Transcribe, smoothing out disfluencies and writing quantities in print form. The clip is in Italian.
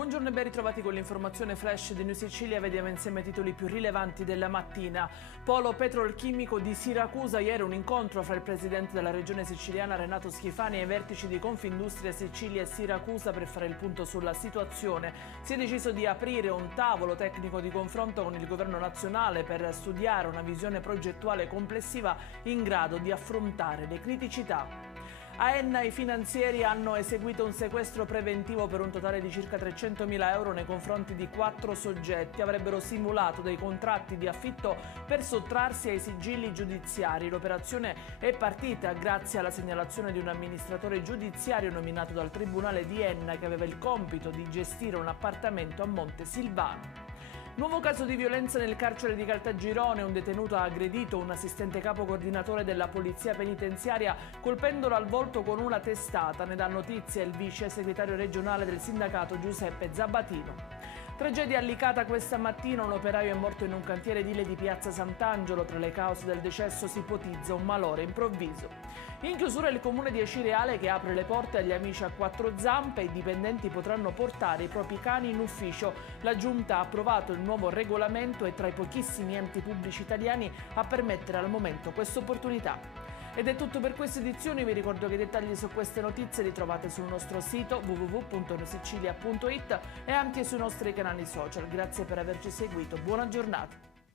Buongiorno e ben ritrovati con l'informazione flash di New Sicilia. Vediamo insieme i titoli più rilevanti della mattina. Polo petrolchimico di Siracusa. Ieri un incontro fra il presidente della regione siciliana Renato Schifani e i vertici di Confindustria Sicilia e Siracusa per fare il punto sulla situazione. Si è deciso di aprire un tavolo tecnico di confronto con il governo nazionale per studiare una visione progettuale complessiva in grado di affrontare le criticità. A Enna i finanzieri hanno eseguito un sequestro preventivo per un totale di circa 300.000 euro nei confronti di 4 soggetti. Avrebbero simulato dei contratti di affitto per sottrarsi ai sigilli giudiziari. L'operazione è partita grazie alla segnalazione di un amministratore giudiziario nominato dal Tribunale di Enna che aveva il compito di gestire un appartamento a Monte Silvano. Nuovo caso di violenza nel carcere di Caltagirone. Un detenuto ha aggredito un assistente capo coordinatore della polizia penitenziaria colpendolo al volto con una testata. Ne dà notizia il vice segretario regionale del sindacato Giuseppe Zabatino. Tragedia a Licata questa mattina, un operaio è morto in un cantiere edile di Piazza Sant'Angelo. Tra le cause del decesso si ipotizza un malore improvviso. In chiusura il comune di Acireale che apre le porte agli amici a quattro zampe. I dipendenti potranno portare i propri cani in ufficio. La Giunta ha approvato il nuovo regolamento e tra i pochissimi enti pubblici italiani a permettere al momento questa opportunità. Ed è tutto per questa edizione. Vi ricordo che i dettagli su queste notizie li trovate sul nostro sito www.newsicilia.it e anche sui nostri canali social. Grazie per averci seguito, buona giornata.